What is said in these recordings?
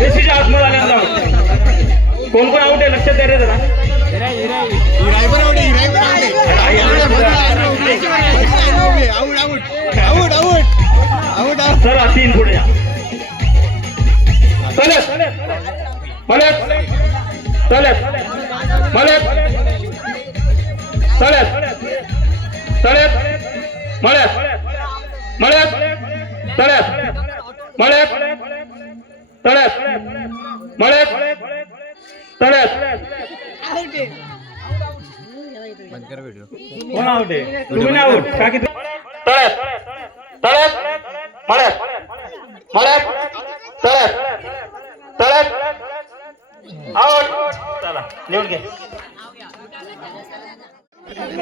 रेषेच्या आतमध्ये आल्यानंतर out. कोण कोण आउट आहे? लक्षात द्या रे जरा. चला तीन पुढे या. तळ्यात मळ्यात कोण आउट आहे? तुम्ही नाही आउट का की तळ्यात. तळ्यात. मळ्यात. मळ्यात. तळ्यात. तळ्यात. आउट चला लिहून घे.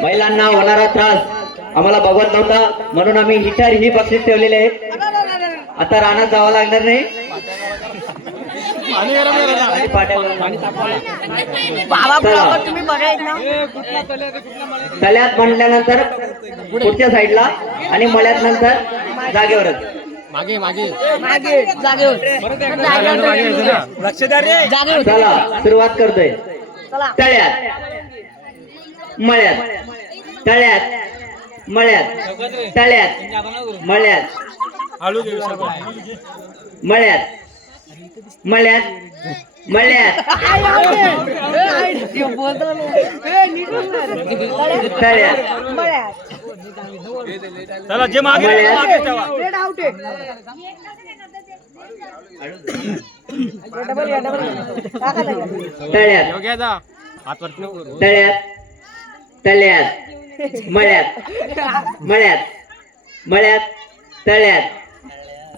महिलांना होणारा त्रास आम्हाला बघवत नव्हता म्हणून आम्ही हिटर ही बक्षीस ठेवलेले आहे. आता रानात जावं लागणार नाही. तळ्यात म्हटल्यानंतर पुढच्या साईडला आणि मळ्यात नंतर जागेवरच. चला सुरुवात करतोय. तळ्यात. मळ्यात. तळ्यात. मळ्यात. तळ्यात. मळ्यात. मळ्यात. मळ्यात? मळ्यात? तळ्यात चला जे मागे मळ्यात. मागे ठेवा. तळ्यात? तळ्यात? तळ्यात? मळ्यात? मळ्यात? मळ्यात? तळ्यात?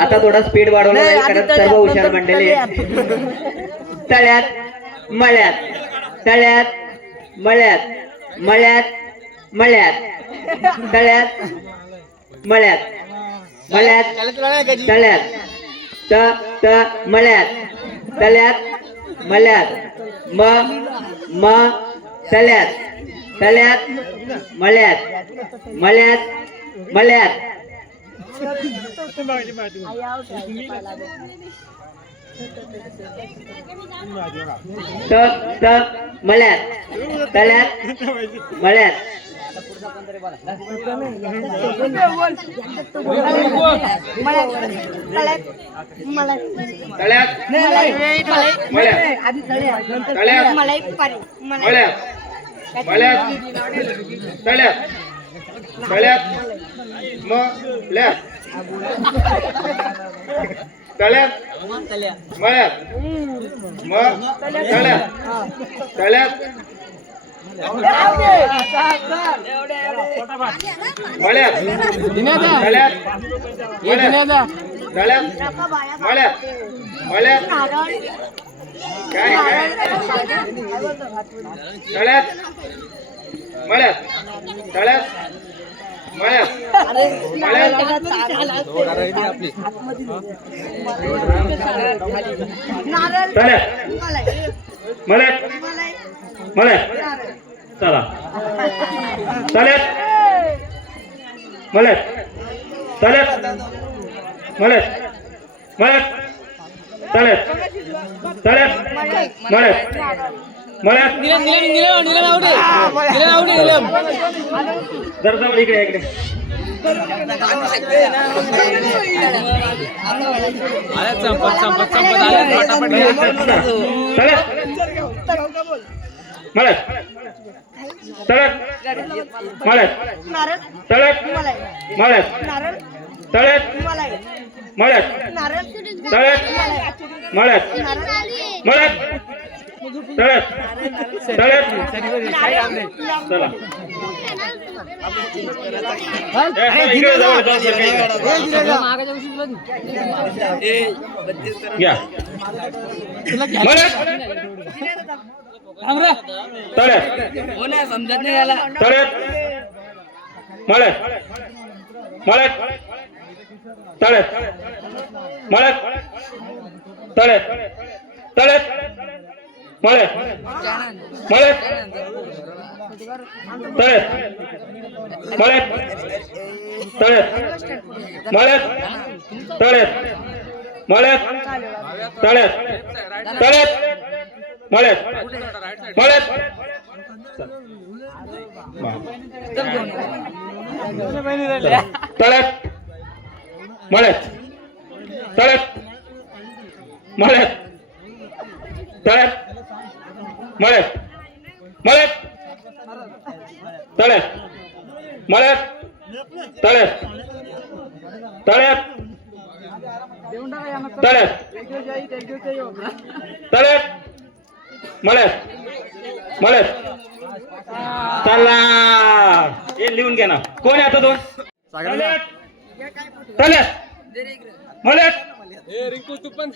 आता थोडा स्पीड वाढवला जाईल कारण सर्व हुशार मंडळी. तळ्यात मळ्यात तळ्यात मळ्यात मळ्यात मळ्यात तळ्यात मळ्यात मळ्यात तळ्यात त त मळ्यात तळ्यात मळ्यात म म तळ्यात तळ्यात मळ्यात. मळ्यात. मळ्यात. त त मळ्यात. तळ्यात मळ्यात मळ्यात. मळ्यात. मळ्यात. तळ्यात तळ्यात मळ्यात तळ्यात मळ्यात. मग तळ्यात तळ्यात मळ्यात. तळ्यात मळ्यात मळ्यात. काय काय? तळ्यात मळ्यात तळ्यात मळ्यात मळ्यात तळ्यात मळ्यात मळ्यात चला. तळ्यात मळ्यात तळ्यात मळ्यात मळ्यात तळ्यात तळ्यात मळ्यात मळ्यात निलम निलम निलम निलम आवडे निलम आवडे निलम. जरा जवळ इकडे या, इकडे मळ्यात तळ्यात मळ्यात मला मळ्यात. तळ्यात. मळ्यात. मळ्यात. तळ्यात. तळ्यात. चला. ए, मळ्यात. तळ्यात. समजत नाही तळ्यात. मळ्यात. मळ्यात. तळ्यात मळ्यात तळ्यात तळ्यात मळ्यात मळ्यात तळ्यात मळ्यात तळ्यात मळ्यात तळ्यात मळ्यात तळ्यात तळ्यात मळ्यात मळ्यात तळ्यात मळ्यात. तळ्यात. मळ्यात. तळ्यात. मळ्यात. मळ्यात. तळ्यात. मळ्यात. तळ्यात. तळ्यात. तळ्यात. तळ्यात. मळ्यात. मळ्यात. चला. हे लिहून घ्या ना. कोण आहे आता दोन? तळ्यात. तळ्यात मळ्यात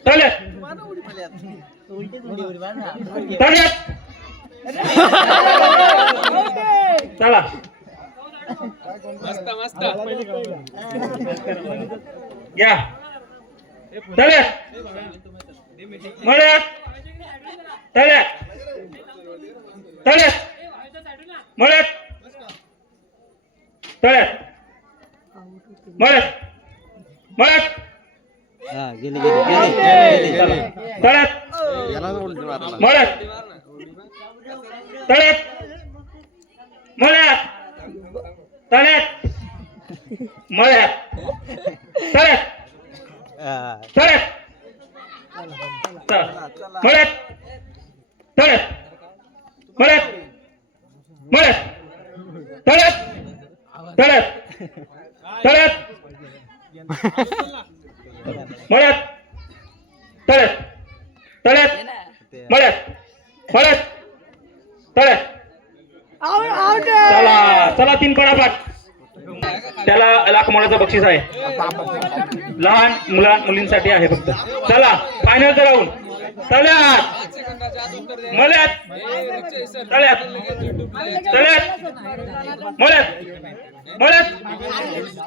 तळ्यात तळ्यात चला. मस्त मस्त या. तळ्यात मळ्यात तळ्यात तळ्यात मळ्यात तळ्यात मळ्यात मळ्यात चला. तळ्यात मळ्यात तळ्यात मळ्यात तळ्यात मळ्यात तळ्यात तळ्यात चला. मळ्यात तळ्यात मळ्यात मळ्यात तळ्यात तळ्यात तळ्यात मळ्यात तळ्यात तळ्यात मळ्यात मळ्यात तळ्यात चला चला तीन पडापाट त्याला लाख मोलाचं बक्षीस आहे. लहान मुला मुलींसाठी आहे फक्त. चला फायनल राहून तळ्यात. मळ्यात. तळ्यात. तळ्यात. मळ्यात. मळ्यात.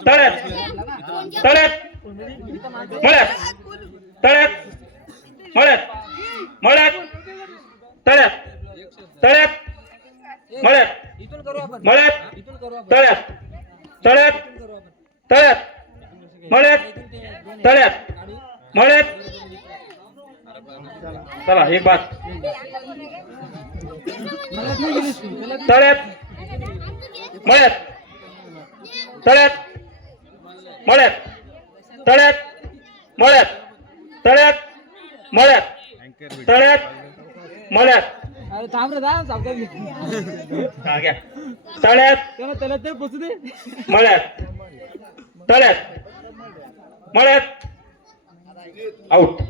तळ्यात. तळ्यात. मळ्यात. तळ्यात. मळ्यात. मळ्यात. तळ्यात. तळ्यात. मळ्यात. मळ्यात. तळ्यात. तळ्यात. तळ्यात. मळ्यात. तळ्यात. मळ्यात. चला एक बात. तळ्यात. मळ्यात. तळ्यात. मळ्यात. तळ्यात. मळ्यात. तळ्यात. मळ्यात. तळ्यात. मळ्यात. अरे थांब रे थांब सांगतो मी हा, घ्या. तळ्यात. त्याला त्याला ते पोचू दे. मळ्यात. तळ्यात. मळ्यात. आऊट